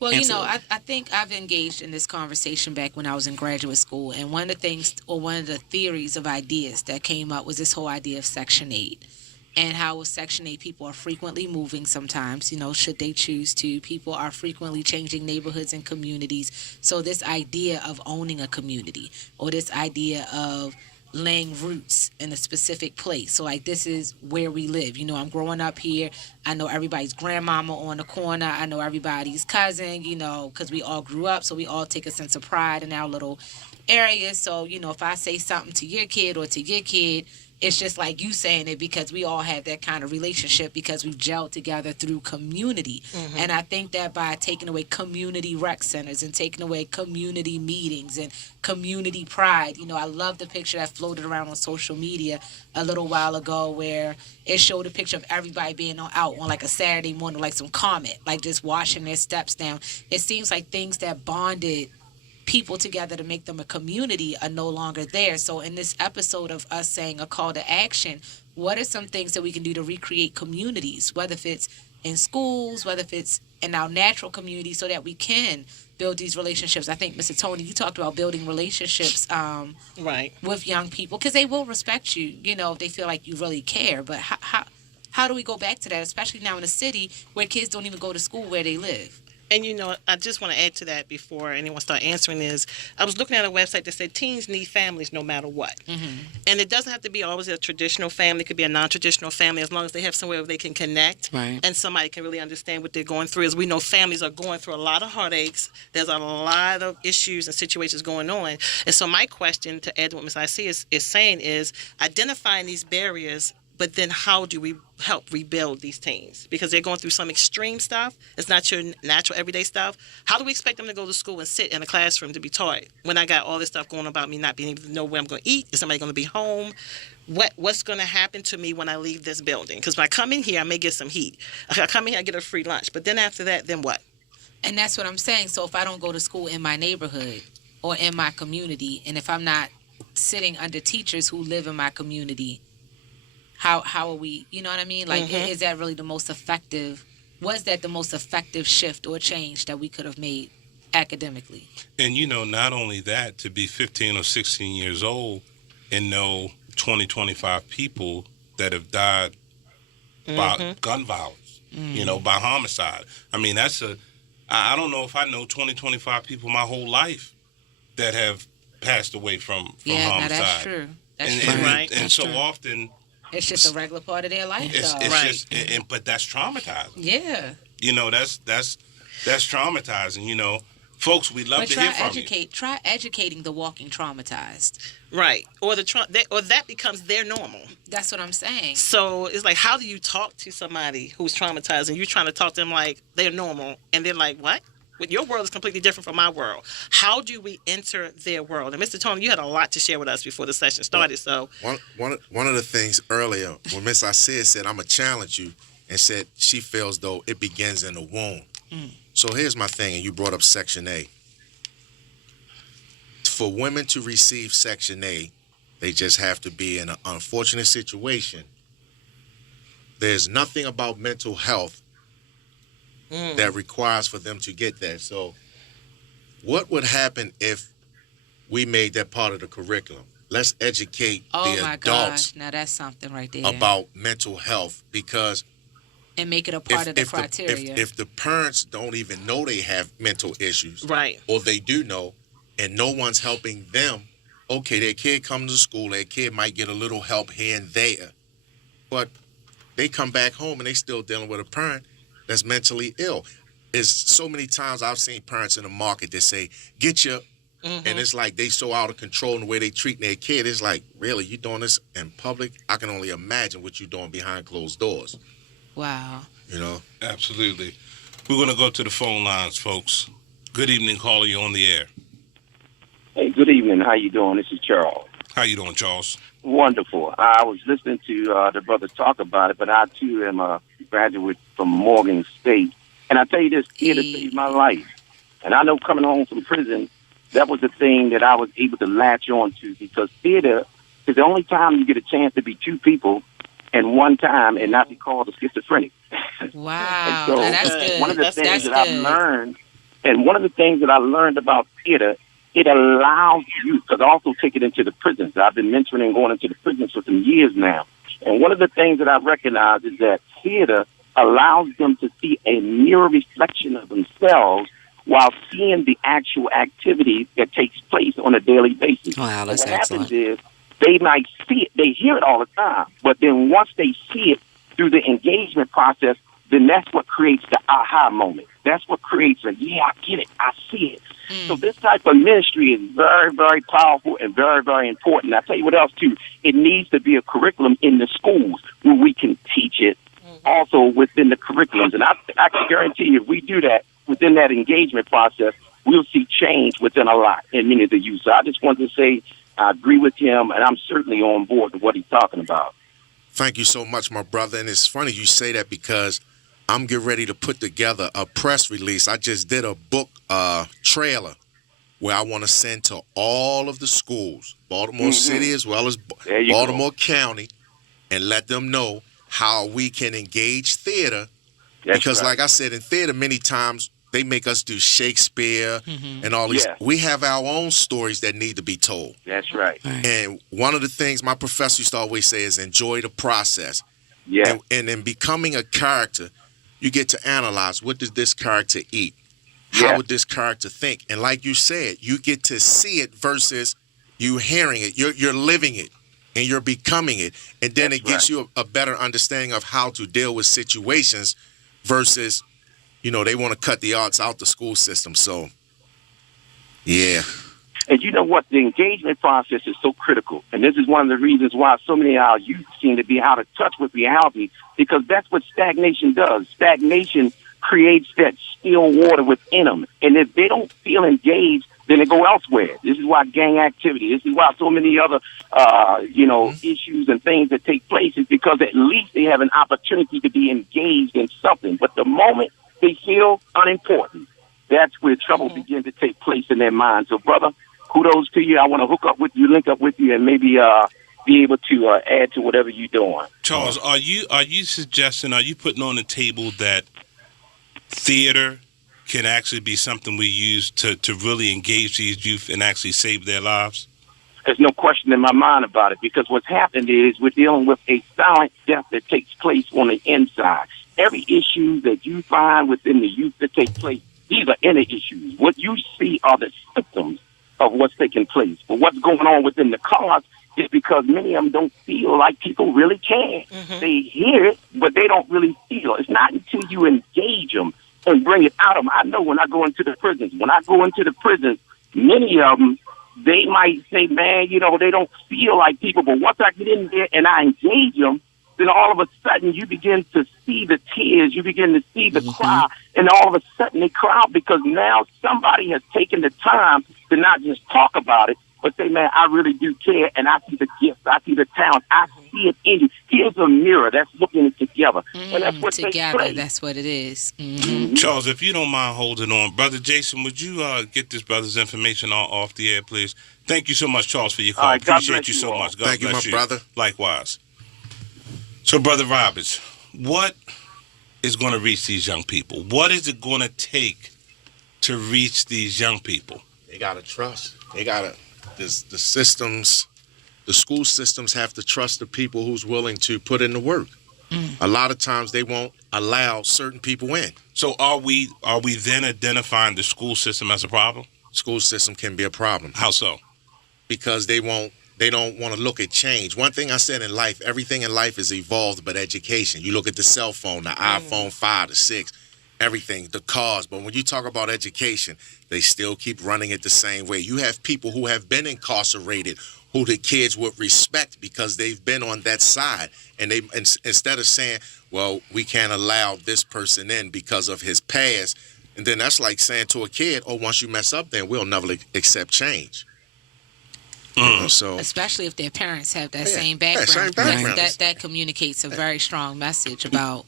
Well, Absolutely. I think I've engaged in this conversation back when I was in graduate school. And one of the things, or one of the theories of ideas that came up was this whole idea of Section 8. And how with Section 8, people are frequently moving sometimes, should they choose to. People are frequently changing neighborhoods and communities. So, this idea of owning a community, or this idea of laying roots in a specific place. So, like, this is where we live. I'm growing up here. I know everybody's grandmama on the corner. I know everybody's cousin, because we all grew up. So, we all take a sense of pride in our little areas. So, if I say something to your kid or to your kid, it's just like you saying it because we all have that kind of relationship because we've gelled together through community. And I think that by taking away community rec centers and taking away community meetings and community pride, I love the picture that floated around on social media a little while ago where it showed a picture of everybody being out on like a Saturday morning, like some Comet, like just washing their steps down. It seems like things that bonded people together to make them a community are no longer there. So in this episode of us saying a call to action, what are some things that we can do to recreate communities, whether if it's in schools, whether if it's in our natural community, so that we can build these relationships. I think, Mr. Tony, you talked about building relationships Right. with young people because they will respect you, if they feel like you really care. But how do we go back to that, especially now in a city where kids don't even go to school where they live? And I just want to add to that before anyone start answering is, I was looking at a website that said teens need families no matter what. And it doesn't have to be always a traditional family. It could be a non-traditional family as long as they have somewhere where they can connect. Right. And somebody can really understand what they're going through. As we know, families are going through a lot of heartaches. There's a lot of issues and situations going on. And so my question to add to what Ms. IC is saying is identifying these barriers, but then how do we help rebuild these teens? Because they're going through some extreme stuff. It's not your natural everyday stuff. How do we expect them to go to school and sit in a classroom to be taught when I got all this stuff going about me not being able to know where I'm going to eat? Is somebody going to be home? What's going to happen to me when I leave this building? Because when I come in here, I may get some heat. If I come in here, I get a free lunch. But then after that, then what? And that's what I'm saying. So if I don't go to school in my neighborhood or in my community, and if I'm not sitting under teachers who live in my community, how are we, you know what I mean? Like, is that really the most effective, was that the most effective shift or change that we could have made academically? And, not only that, to be 15 or 16 years old and know 20, 25 people that have died by gun violence, by homicide. I mean, I don't know if I know 20, 25 people my whole life that have passed away from homicide. Yeah, that's true. That's And, true. Right. and so often... It's just a regular part of their life, It's though. Right. just, but that's traumatizing. Yeah. That's traumatizing. Folks, we'd love But to hear from you. try educating the walking traumatized. Right. Or that becomes their normal. That's what I'm saying. So it's like, how do you talk to somebody who's traumatized and you're trying to talk to them like they're normal and they're like, what? Well, your world is completely different from my world. How do we enter their world? And Mr. Tony, you had a lot to share with us before the session started. So One of the things earlier when Miss Isaiah said, I'm going to challenge you, and said she feels though it begins in the womb. So here's my thing, and you brought up Section A. For women to receive Section A, they just have to be in an unfortunate situation. There's nothing about mental health that requires for them to get that. So what would happen if we made that part of the curriculum? Let's educate Oh the my adults gosh. Now that's something right there. about mental health, because And make it a part of the if criteria. if the parents don't even know they have mental issues, right. or they do know, and no one's helping them, okay, their kid comes to school, their kid might get a little help here and there, but they come back home and they still dealing with a parent that's mentally ill. It's so many times I've seen parents in the market that say, get your, and it's like they so out of control in the way they treat their kid. It's like, really, you doing this in public? I can only imagine what you're doing behind closed doors, Wow. Absolutely. We're going to go to the phone lines, folks. Good evening, caller. You're on the air. Hey, good evening. How you doing? This is Charles. How you doing, Charles? Wonderful. I was listening to the brother talk about it, but I too am a graduate from Morgan State, and I tell you this, theater saved my life. And I know coming home from prison, that was the thing that I was able to latch on to, because theater is the only time you get a chance to be two people at one time and not be called a schizophrenic. Wow. And so Now that's good. one of the That's things that good. I've learned And one of the things that I learned about theater, it allows you, because I also take it into the prisons. I've been mentoring and going into the prisons for some years now. And one of the things that I recognize is that theater allows them to see a mirror reflection of themselves while seeing the actual activity that takes place on a daily basis. Wow, that's and what excellent. happens is they might see it, they hear it all the time, but then once they see it through the engagement process, then that's what creates the aha moment. That's what creates a, yeah, I get it, I see it. So this type of ministry is very, very powerful and very, very important. I'll tell you what else, too. It needs to be a curriculum in the schools where we can teach it also within the curriculums. And I can guarantee you, if we do that within that engagement process, we'll see change within a lot in many of the youth. So I just wanted to say I agree with him, and I'm certainly on board with what he's talking about. Thank you so much, my brother. And it's funny you say that because I'm getting ready to put together a press release. I just did a book trailer where I want to send to all of the schools, Baltimore City as well as Baltimore County, and let them know how we can engage theater. That's because right. like I said, in theater, many times they make us do Shakespeare and all these. Yeah. We have our own stories that need to be told. That's right. And one of the things my professor used to always say is enjoy the process. Yeah. And in becoming a character, you get to analyze, what does this character eat? How would this character think? And like you said, you get to see it versus you hearing it. You're living it and you're becoming it. And then it gives you a better understanding of how to deal with situations versus, you know, they want to cut the arts out the school system. So, yeah. And you know what? The engagement process is so critical. And this is one of the reasons why so many of our youth seem to be out of touch with reality, because that's what stagnation does. Stagnation creates that still water within them. And if they don't feel engaged, then they go elsewhere. This is why gang activity, this is why so many other, issues and things that take place is because at least they have an opportunity to be engaged in something. But the moment they feel unimportant, that's where trouble begins to take place in their mind. So, brother, kudos to you. I want to hook up with you, link up with you, and maybe be able to add to whatever you're doing. Charles, are you suggesting, are you putting on the table that theater can actually be something we use to really engage these youth and actually save their lives? There's no question in my mind about it, because what's happened is we're dealing with a silent death that takes place on the inside. Every issue that you find within the youth that take place, these are inner issues. What you see are the symptoms of what's taking place. But what's going on within the cause is because many of them don't feel like people really can. They hear it, but they don't really feel. It's not until you engage them and bring it out of them. I know when I go into the prisons, many of them, they might say, man, they don't feel like people. But once I get in there and I engage them, then all of a sudden you begin to see the tears, you begin to see the cry, and all of a sudden they cry out because now somebody has taken the time to not just talk about it, but say, man, I really do care, and I see the gifts, I see the talent, I see it in you. Here's a mirror that's looking it together. And that's what takes place. That's what it is. Charles, if you don't mind holding on. Brother Jason, would you get this brother's information off the air, please? Thank you so much, Charles, for your call. All right, God Appreciate bless you you so all. much. God Thank you, bless my brother. Likewise. So, Brother Roberts, what is going to reach these young people? What is it going to take to reach these young people? They got to trust. They got to, the systems, the school systems have to trust the people who's willing to put in the work. A lot of times they won't allow certain people in. So are we then identifying the school system as a problem? School system can be a problem How so? because they don't want to look at change. One thing I said in life, everything in life is evolved but education. You look at the cell phone, the iPhone 5, the 6, everything, the cars. But when you talk about education, they still keep running it the same way. You have people who have been incarcerated who the kids would respect because they've been on that side. And they instead of saying, well, we can't allow this person in because of his past. And then that's like saying to a kid, oh, once you mess up, then we'll never accept change. You know, so Especially if their parents have that Yeah, same yeah, background. same background. That communicates a very strong message about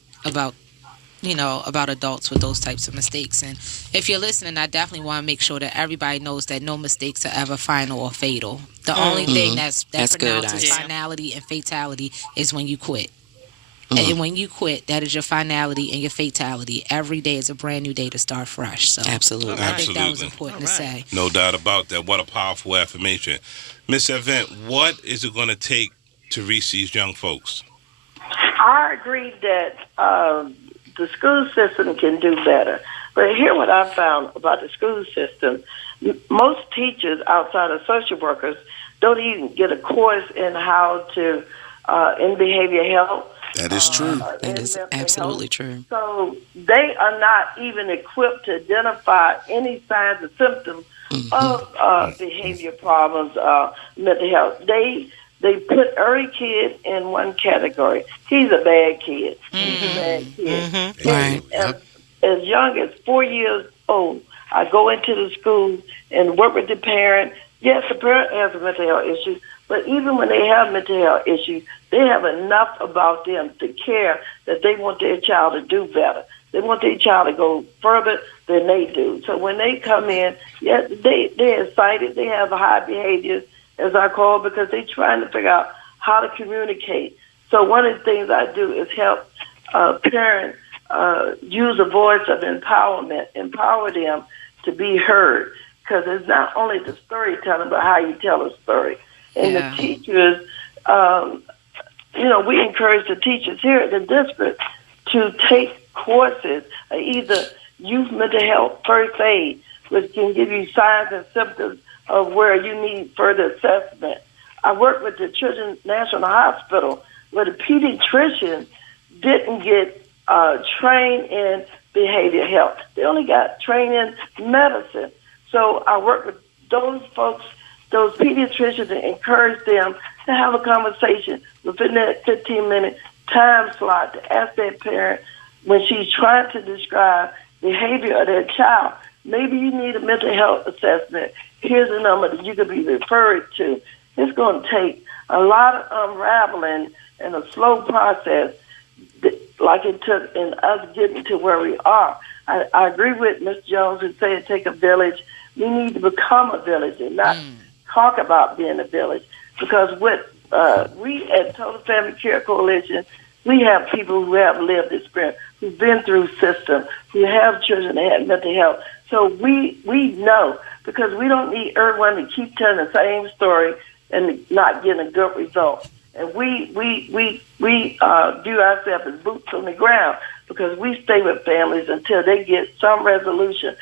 adults with those types of mistakes. And if you're listening, I definitely want to make sure that everybody knows that no mistakes are ever final or fatal. The only thing that That's good, pronounces Ice. finality and fatality is when you quit. And when you quit, that is your finality and your fatality. Every day is a brand new day to start fresh. So Absolutely. I think that was Absolutely. important to All say. No doubt about that. What a powerful affirmation. Miss Event, what is it going to take to reach these young folks? I agree that the school system can do better. But here what I found about the school system, most teachers outside of social workers don't even get a course in how to, in behavior health. That is true. That is absolutely true. So they are not even equipped to identify any signs and symptoms of behavior problems, mental health. They put every kid in one category. He's a bad kid. He's a bad kid. Right. As young as 4 years old, I go into the school and work with the parent. Yes, the parent has a mental health issue, but even when they have mental health issues, they have enough about them to care that they want their child to do better. They want their child to go further than they do. So when they come in, yes, they're excited. They have high behaviors, as I call it, because they're trying to figure out how to communicate. So one of the things I do is help parents use a voice of empowerment, empower them to be heard. Because it's not only the storytelling, but how you tell a story. And the teachers, we encourage the teachers here at the district to take courses, either youth mental health first aid, which can give you signs and symptoms of where you need further assessment. I work with the Children's National Hospital, where the pediatrician didn't get trained in behavior health. They only got trained in medicine. So I work with those folks, those pediatricians, and encourage them to have a conversation within that 15-minute time slot to ask that parent when she's trying to describe behavior of their child. Maybe you need a mental health assessment. Here's a number that you could be referred to. It's going to take a lot of unraveling and a slow process like it took in us getting to where we are. I agree with Ms. Jones who said it take a village. We need to become a village and not talk about being a village. Because what we at Total Family Care Coalition, we have people who have lived experience, who've been through systems, who have children that have mental health. So we know, because we don't need everyone to keep telling the same story and not getting a good result. And we do ourselves as boots on the ground, because we stay with families until they get some resolution.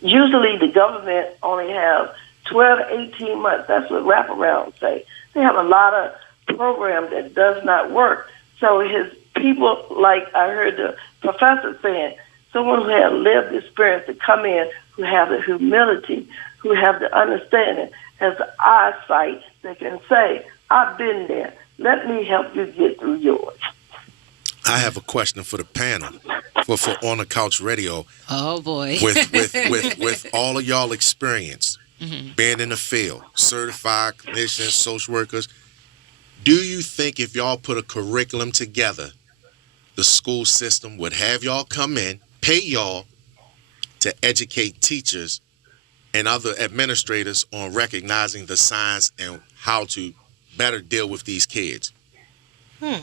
Usually the government only have 12 to 18 months. That's what wraparounds say. They have a lot of programs that does not work. So his people, like I heard the professor saying, someone who has lived experience to come in, who have the humility, who have the understanding, has the eyesight that can say, I've been there. Let me help you get through yours. I have a question for the panel for On the Couch Radio. Oh boy. with all of y'all experience being in the field, certified clinicians, social workers, do you think if y'all put a curriculum together, the school system would have y'all come in, pay y'all to educate teachers and other administrators on recognizing the signs and how to better deal with these kids? I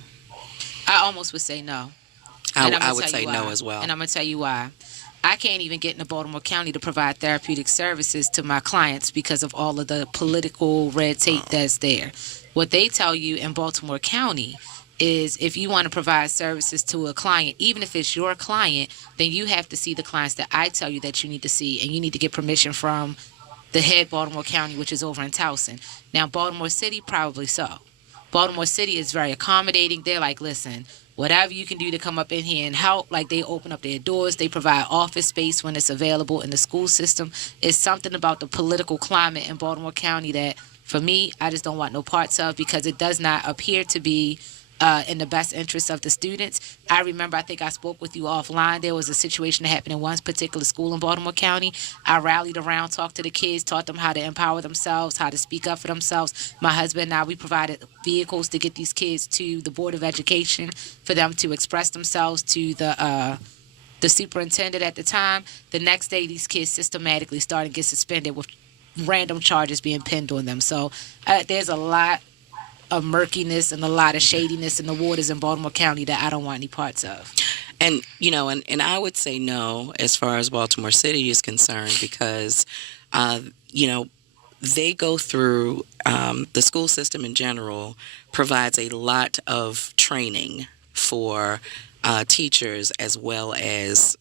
almost would say no. I would say no as well. And I'm going to tell you why. I can't even get into Baltimore County to provide therapeutic services to my clients because of all of the political red tape that's there. What they tell you in Baltimore County is if you want to provide services to a client, even if it's your client, then you have to see the clients that I tell you that you need to see, and you need to get permission from the head Baltimore County, which is over in Towson. Now, Baltimore City, probably so. Baltimore City is very accommodating. They're like, listen, whatever you can do to come up in here and help, like they open up their doors, they provide office space when it's available in the school system. It's something about the political climate in Baltimore County that, for me, I just don't want no parts of, because it does not appear to be in the best interest of the students. I remember, I think I spoke with you offline, there was a situation that happened in one particular school in Baltimore County. I rallied around, talked to the kids, taught them how to empower themselves, how to speak up for themselves. My husband and I, we provided vehicles to get these kids to the Board of Education for them to express themselves to the superintendent at the time. The next day, these kids systematically started to get suspended with random charges being pinned on them. So there's a lot of murkiness and a lot of shadiness in the waters in Baltimore County that I don't want any parts of. And, and I would say no as far as Baltimore City is concerned because, they go through, the school system in general provides a lot of training for teachers as well as,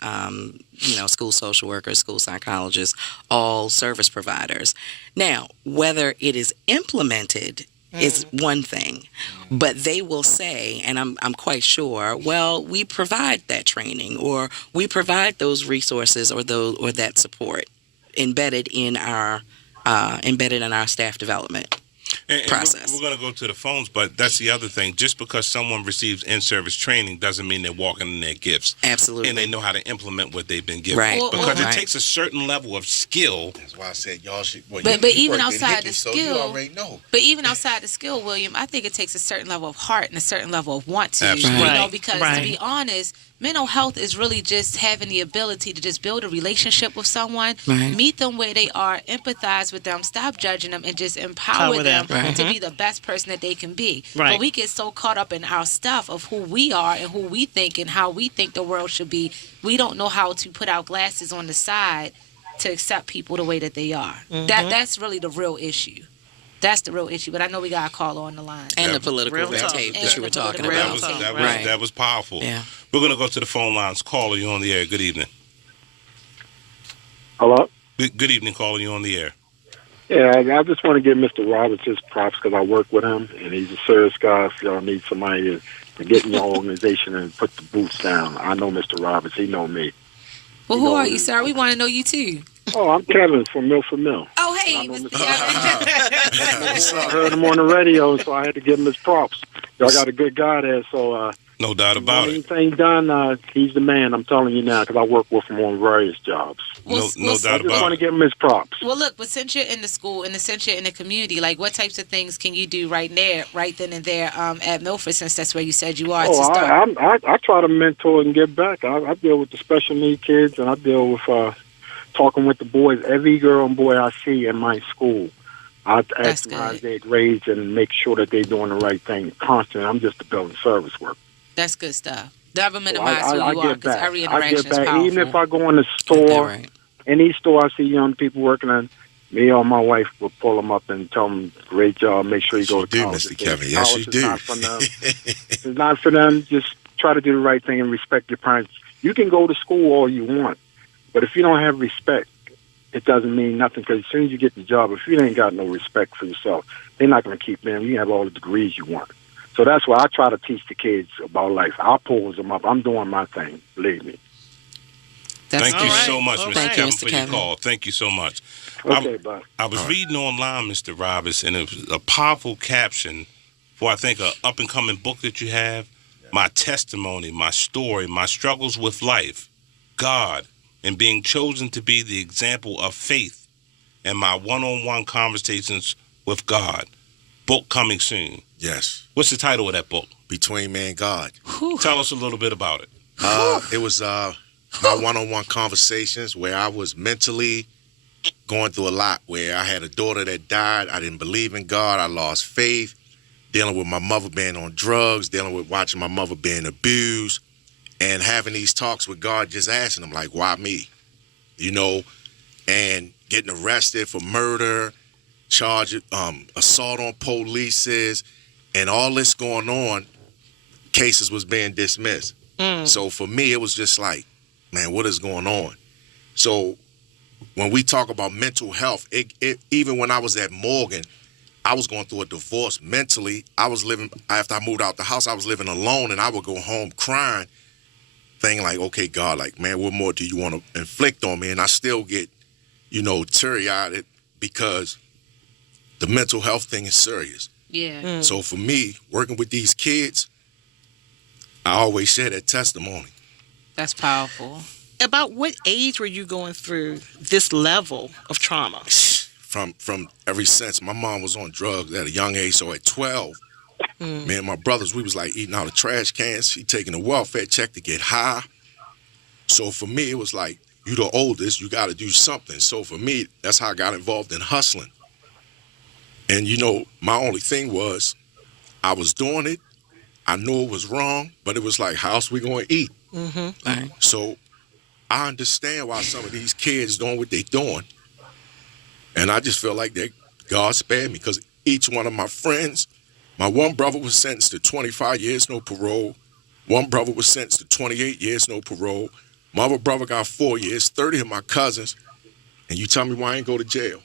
school social workers, school psychologists, all service providers. Now, whether it is implemented is one thing, but they will say, and I'm quite sure, well, we provide that training or we provide those resources or that support embedded in our staff development process. We're going to go to the phones, but that's the other thing. Just because someone receives in-service training doesn't mean they're walking in their gifts. Absolutely. And they know how to implement what they've been given. Right. Because it takes a certain level of skill. That's why I said y'all should. Well, But even outside the so skill, you already know. But even outside the skill, William, I think it takes a certain level of heart and a certain level of want to. Absolutely. You know, because to be honest, mental health is really just having the ability to just build a relationship with someone, meet them where they are, empathize with them, stop judging them, and just empower them to be the best person that they can be. Right. But we get so caught up in our stuff of who we are and who we think and how we think the world should be, we don't know how to put our glasses on the side to accept people the way that they are. That's really the real issue. That's the real issue. But I know we got a caller on the line. And the political Real red talk. tape And that you the were talking political about. red tape. That was powerful. Yeah. We're going to go to the phone lines. Caller, you on the air. Good evening. Hello? Good evening, caller. You on the air. Yeah, I just want to give Mr. Roberts his props because I work with him, and he's a serious guy. If y'all need somebody to get in your organization and put the boots down, I know Mr. Roberts. He know me. Well, who are you, sir? We want to know you, too. Oh, I'm Kevin from Milford Mill. Oh, hey, Mr. Kevin. I heard him on the radio, so I had to give him his props. Y'all got a good guy there, so No doubt about it. anything done, he's the man. I'm telling you now because I work with him on various jobs. No I doubt just about want to it. give him his props. Well, look, but since you're in the school and since you're in the community, like what types of things can you do right then and there at Milford, since that's where you said you are to start? I try to mentor and give back. I deal with the special need kids, and I deal with talking with the boys. Every girl and boy I see in my school, I ask them how they grades and make sure that they're doing the right thing constantly. I'm just a building service worker. That's good stuff. Never minimize who you are, because every I interaction give is back. powerful. Even if I go in the store, any store I see young people working on, me or my wife will pull them up and tell them, great job, make sure you go to college. Mr. Kevin. Yes, you do. Not for them. It's not for them. Just try to do the right thing and respect your parents. You can go to school all you want, but if you don't have respect, it doesn't mean nothing, because as soon as you get the job, if you ain't got no respect for yourself, they're not going to keep them. You can have all the degrees you want. So that's why I try to teach the kids about life. I'll pull them up. I'm doing my thing, believe me. Thank you right. so much, All Mr. right. Kevin, Mr. for your Kevin. call. Thank you so much. Okay, bye. I was reading online, Mr. Roberts, and it was a powerful caption for, I think, an up-and-coming book that you have, My Testimony, My Story, My Struggles with Life, God, and Being Chosen to Be the Example of Faith, and My One-on-One Conversations with God. Book coming soon. Yes. What's the title of that book? Between Man and God. Tell us a little bit about it. It was my one-on-one conversations where I was mentally going through a lot, where I had a daughter that died. I didn't believe in God. I lost faith, dealing with my mother being on drugs, dealing with watching my mother being abused, and having these talks with God, just asking him, like, why me? You know, and getting arrested for murder, charged assault on police, and all this going on, cases was being dismissed. So for me, it was just like, man, what is going on? So when we talk about mental health, it even when I was at Morgan, I was going through a divorce mentally. I was living, after I moved out the house, I was living alone, and I would go home crying, thinking like, okay, God, like, man, what more do you want to inflict on me? And I still get, teary-eyed because the mental health thing is serious. Yeah. So for me, working with these kids, I always share that testimony. That's powerful. About what age were you going through this level of trauma? From ever since my mom was on drugs at a young age, so at 12, me and my brothers, we was like eating out of trash cans. She taking a welfare check to get high. So for me, it was like, you the oldest, you got to do something. So for me, that's how I got involved in hustling. And my only thing was, I was doing it. I knew it was wrong, but it was like, how else we going to eat? Right. So I understand why some of these kids doing what they doing. And I just feel like that God spared me because each one of my friends, my one brother was sentenced to 25 years, no parole. One brother was sentenced to 28 years, no parole. My other brother got 4 years, 30 of my cousins. And you tell me why I ain't go to jail?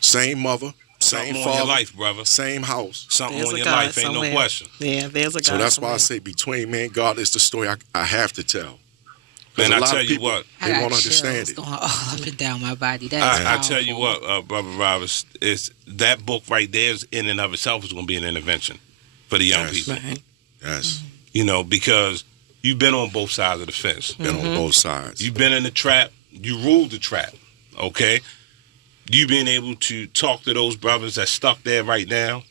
Same mother, same Something on father, your life, brother. same house. Something There's on a your God life, ain't somewhere. no question. Yeah, there's a God So that's why I somewhere. say between me and God is the story I have to tell. 'Cause And a I lot tell of you people, what, I they got won't chills understand it. going all up and down my body. That's I tell you powerful. what, Brother Roberts, is that book right there is in and of itself is going to be an intervention for the young Yes. people. Right. Yes, You know, because you've been on both sides of the fence. been on both sides. You've been in the trap. You ruled the trap. Okay? You being able to talk to those brothers that's stuck there right now,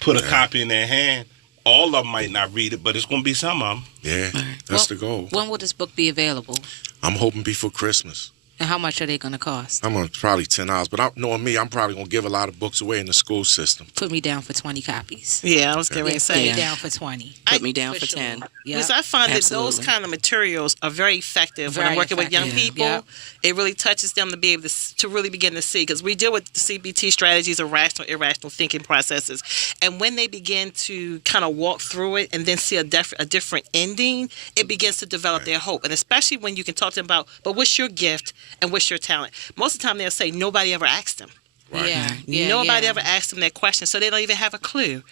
put a copy in their hand. All of them might not read it, but it's going to be some of them. Yeah, that's the goal. When will this book be available? I'm hoping before Christmas. And how much are they going to cost? I'm on probably $10, but knowing me, I'm probably gonna give a lot of books away in the school system. Put me down for 20 copies. Yeah, I was getting ready to Put me say. down for 20. Put me down for sure. 10. Yeah. Because I find that those Absolutely. kind of materials are very effective when I'm Very working with young effective. people. Yep. It really touches them to be able to really begin to see. Because we deal with the CBT strategies of rational, irrational thinking processes. And when they begin to kind of walk through it and then see a different ending, it begins to develop their hope. And especially when you can talk to them about, but what's your gift and what's your talent? Most of the time they'll say nobody ever asked them. Right. Yeah. Nobody yeah. ever asked them that question, so they don't even have a clue.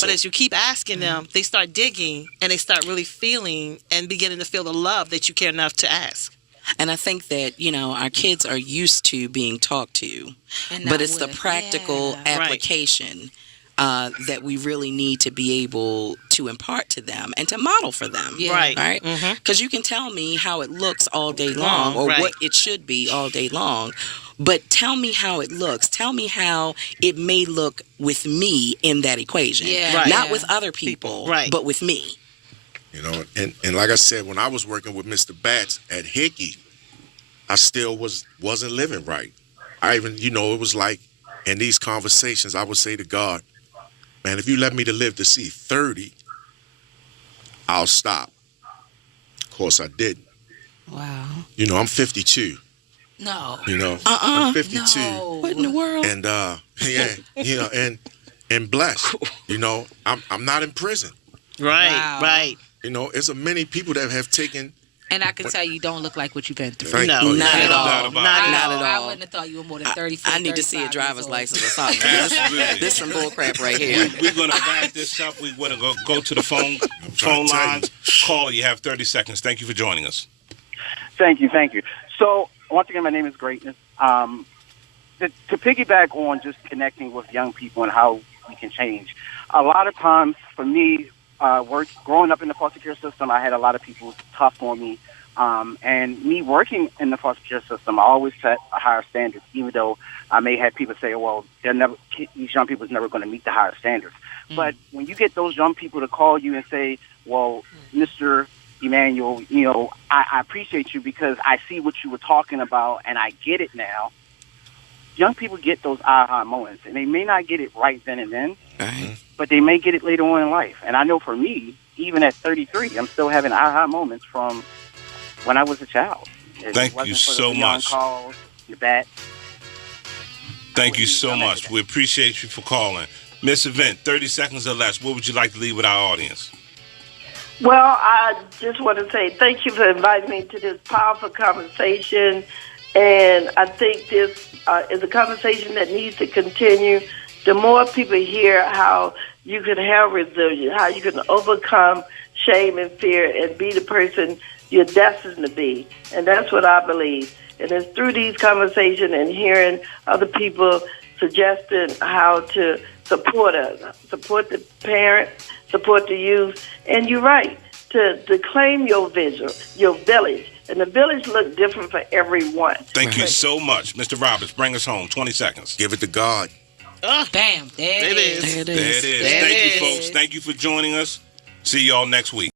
But as you keep asking them, they start digging and they start really feeling and beginning to feel the love that you care enough to ask. And I think that, our kids are used to being talked to, And but not it's the with. practical Yeah. application that we really need to be able to impart to them and to model for them. Yeah. Right. Right? Mhm. Because you can tell me how it looks all day long or Right. what it should be all day long, but tell me how it looks. Tell me how it may look with me in that equation. Yeah, Right. Not yeah. with other people, Right. but with me. And like I said, when I was working with Mr. Batts at Hickey, I still wasn't living right. I even, it was like in these conversations, I would say to God, man, if you let me to live to see 30, I'll stop. Of course, I didn't. Wow. I'm 52. No. I'm 52. No. What in the world? And and blessed. I'm not in prison. Right, Wow. right. There's many people that have taken. And I can tell you don't look like what you've been through. Thank No, you. Not Yeah, at no all. doubt Not, about it. at I all. wouldn't have thought you were more than 30, I need to see a 35 driver's years old. license or something. Absolutely. This some bull crap right here. We're going to wrap this up. We're going to go to the phone tell lines. Caller, you have 30 seconds. Thank you for joining us. Thank you. So, once again, my name is Greatness. To piggyback on just connecting with young people and how we can change, a lot of times for me, growing up in the foster care system, I had a lot of people tough on me. And me working in the foster care system, I always set a higher standard, even though I may have people say, well, these young people is never going to meet the higher standards. But when you get those young people to call you and say, well, Mr. Emmanuel, I appreciate you because I see what you were talking about and I get it now. Young people get those aha moments, and they may not get it right then and then, Right. but they may get it later on in life. And I know for me, even at 33, I'm still having aha moments from when I was a child. It Thank wasn't you for the so Leon much. Calls, the bat. Thank you so much. We appreciate you for calling. Miss Event, 30 seconds or less. What would you like to leave with our audience? Well, I just want to say thank you for inviting me to this powerful conversation. And I think this is a conversation that needs to continue. The more people hear how you can have resilience, how you can overcome shame and fear and be the person you're destined to be. And that's what I believe. And it's through these conversations and hearing other people suggesting how to support us, support the parents, support the youth. And you're right, to claim your vision, your village. And the village looks different for everyone. Thank you so much. Mr. Roberts, bring us home. 20 seconds. Give it to God. Bam. There it is. There it There is. it is. There Thank it you, is. folks. Thank you for joining us. See y'all next week.